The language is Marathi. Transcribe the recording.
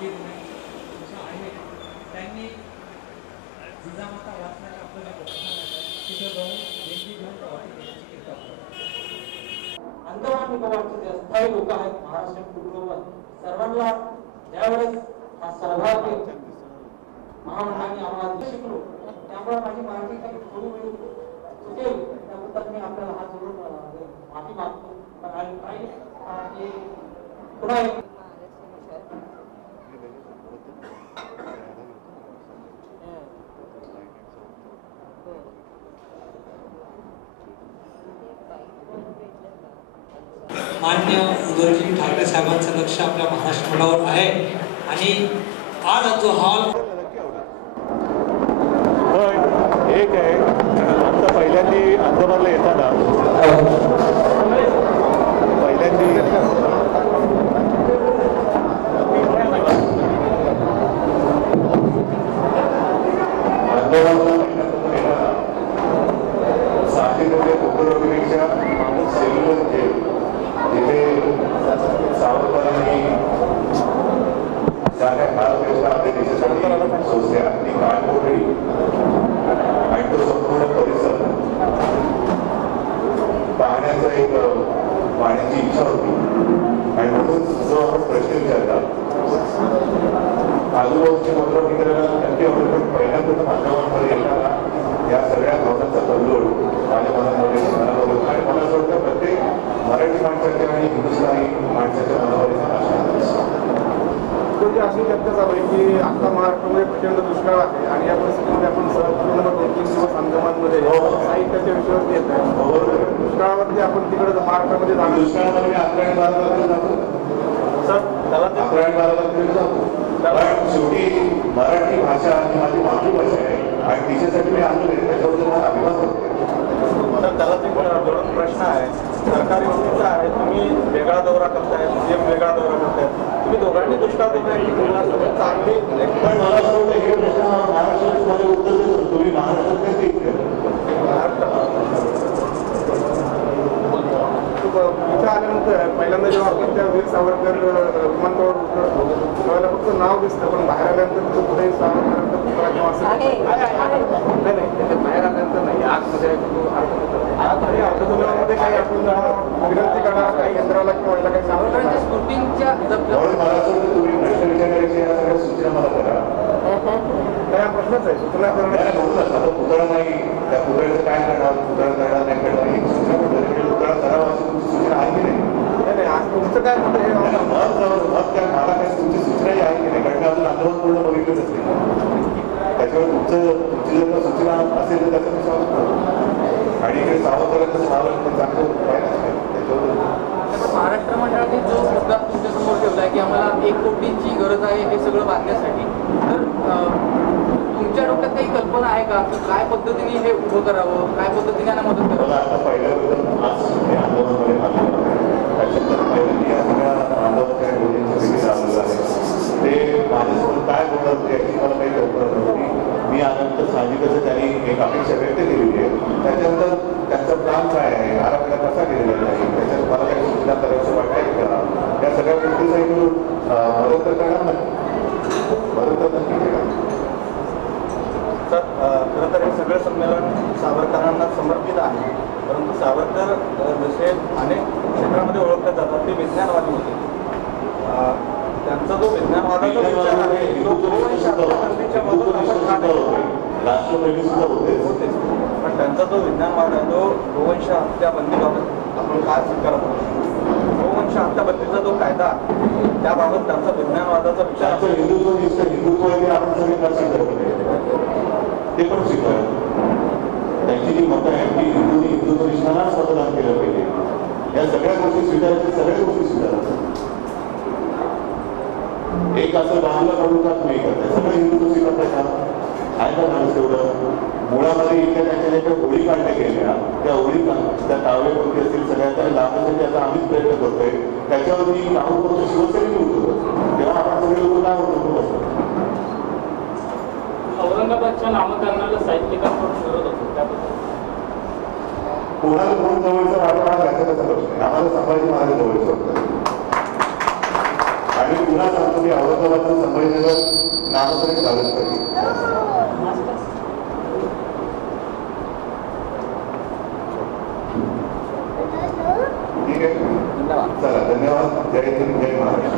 फकीर अशा आहेत त्यांनी जिजामाता वाचण्याला आपलं जे तिथं जाऊन देणगी घेऊन प्रवासी देण्याची कृपा अंदमान निकोबारचे जे अस्थायी लोक आहेत महाराष्ट्र कुटुंबात सर्वांना ज्यावेळेस हा सहभाग महामंडळाने आम्हाला शिकलो त्यामुळे माझी मराठी काही हळूहळू चुकेल. त्याबद्दल मी आपल्याला हा जोडून माफी मागतो. पण आणि काही पुन्हा एक मान्य उदयजी ठाकरे साहेबांचं लक्ष आपल्या महाराष्ट्र मंडळावर आहे. आणि आज जो हॉल एक आहे. सोसल्या आणि तो संपूर्ण परिसर. पाहण्याचा एक पाहण्याची इच्छा होती. आणि म्हणून जो आपण प्रश्न विचारला. आजूबाजूचे पत्रमित्रांना नक्की आवडेल पण पहिल्यांदा माझ्यावर येताना या सगळ्या भावनांचा कल्लोळ माझ्या मनामध्ये मनावर होता आणि मला असं वाटतं प्रत्येक मराठी माणसाच्या आणि हिंदुस्थानी माणसाच्या मनावर हा प्रश्न म्हणजे अशी चर्चा चालू आहे की आता महाराष्ट्रामध्ये प्रचंड दुष्काळ आहे आणि या परिस्थितीमध्ये आपण सहपूर्ण दोन तीन दिवस अंदमानमध्ये साहित्याच्या विषयावरती येत आहे. बरोबर आहे. दुष्काळावरती आपण तिकडे महाराष्ट्रामध्ये जाणार. दुष्काळामध्ये अकरा आणि बारा तारखेला जातो. सर त्याला अकरा आणि बारा तारखेला जातो. पण शेवटी मराठी भाषा ही माझी मातृभाषा आहे आणि तिच्यासाठी मी आलो आहे त्याच्याबद्दल मला अभिमान सर त्याला ते प्रश्न आहे. सरकारी नोकरीचा आहे तुम्ही वेगळा दौरा करताय सीएम वेगळा दौरा करताय. तुम्ही दोघांनी करून चांगली एक पण मला असं वाटतं हे प्रश्न महाराष्ट्रात उत्तर देतो तुम्ही महाराष्ट्रात इथे आल्यानंतर पहिल्यांदा जेव्हा आपण त्या वीर सावरकर विमानतळावर उतरतो त्यावेळेला फक्त नाव दिसतं पण बाहेर आल्यानंतर तिथं कुठेही सावरकरांचा पुतळा किंवा असं. नाही नाही बाहेर आल्यानंतर नाही आतमध्ये आत अर्धगोलामध्ये काही आपण विनंती करणार काही यंत्राला किंवा याला काही स्फूर्तींच्या म्हणून मला तुम्ही प्रश्न विचारण्यापेक्षा या सगळ्या सूचना मला करा. हा प्रश्नच आहे. सूचना नाही, नाही, म्हणूनच आता पुतळा नाही. त्या पुतळ्याचं काय करणार? पुतळा करणार नाही करणार. ही सूचना कुठं तरी पुतळा करावा अशी तुमची सूचना आहे की नाही? नाही नाही आज तुमचं काय नाही, हे नाही, मत काय? मला काय तुमची सूचनाही आहे की नाही? कारण अजून आंदोलन पूर्ण बघितलं नसते त्याच्यावर तुमचं तुमची जर सूचना असेल तर त्याचं मी स्वागत करतो. पण चांगलं त्याच्यावर महाराष्ट्र मंडळाने जो मुद्दा तुमच्यासमोर ठेवला आहे की आम्हाला एक कोटींची गरज आहे हे सगळं बांधण्यासाठी तर तुमच्या डोक्यात काही कल्पना आहे का काय पद्धतीने हे उभं करावं काय पद्धतीने यांना मदत करावं? आता पहिल्याबद्दल आज आंदोलनामध्ये आलेलो आहे त्याच्यानंतर पहिल्यांदा या सगळ्या आंदोलनाच्या गोष्टींचं देखील आलेलं आहे ते माझ्यासोबत काय बोलत होते याची मला काही कल्पना नव्हती मी आल्यानंतर साहजिकच त्यांनी एक अपेक्षा व्यक्त केलेली आहे त्याच्यानंतर त्यांचा प्लॅन काय आहे आराखडा कसा केलेला आहे त्याच्यात मला काही सूचना करायचं वाटेल का या सगळ्या गोष्टीचा एक अं, मदत तर करणार नाही मदत तर नक्की करणार तर अ, खरं तर हे सगळं संमेलन सावरकरांना समर्पित आहे. परंतु सावरकर जसे अनेक क्षेत्रामध्ये ओळखले जातात ते विज्ञानवादी होते. त्यांचा जो विज्ञानवादाचा विचार आहे तो गोवंश आत्महत्येच्या मधून होतेच. पण त्यांचा जो विज्ञानवाद आहे तो गोवंश हत्या बंदीबाबत आपण काय स्वीकारत आहोत गोवंश हत्या बंदीचा जो कायदा त्याबाबत त्यांचा विज्ञानवादाचा विचार हिंदुत्व हिंदुत्व ते पण स्वीकार जी मतं आहेत की हिंदूंनी हिंदुत्व निष्ठानाच मतदान केलं पाहिजे. या सगळ्या गोष्टी स्वीकारायच्या सगळ्या गोष्टी स्वीकारायच्या. एक असं बाजूला काढून का तुम्ही करताय? सगळं हिंदुत्व स्वीकारताय का? आहे का माणूस एवढं? मुळामध्ये इथे त्यांच्या ज्या होळी काढल्या गेल्या. त्या होळी त्या कावळे कोणती असतील सगळ्या त्या लाभण्यासाठी आता आम्हीच प्रयत्न करतोय. त्याच्यावरती काहून करतो शिवसेनेने उठवलं तेव्हा आपण सगळे लोक काय होतो कोणाला कोण जवळचं वाटणार त्याचा त्याचा प्रश्न आहे आम्हाला संभाजी महाराज जवळचं होतं. आणि पुन्हा तुम्ही औरंगाबादचं संभाजीनगर नावाकडे चालत करी ठीक आहे? चला धन्यवाद. जय हिंद जय महाराष्ट्र.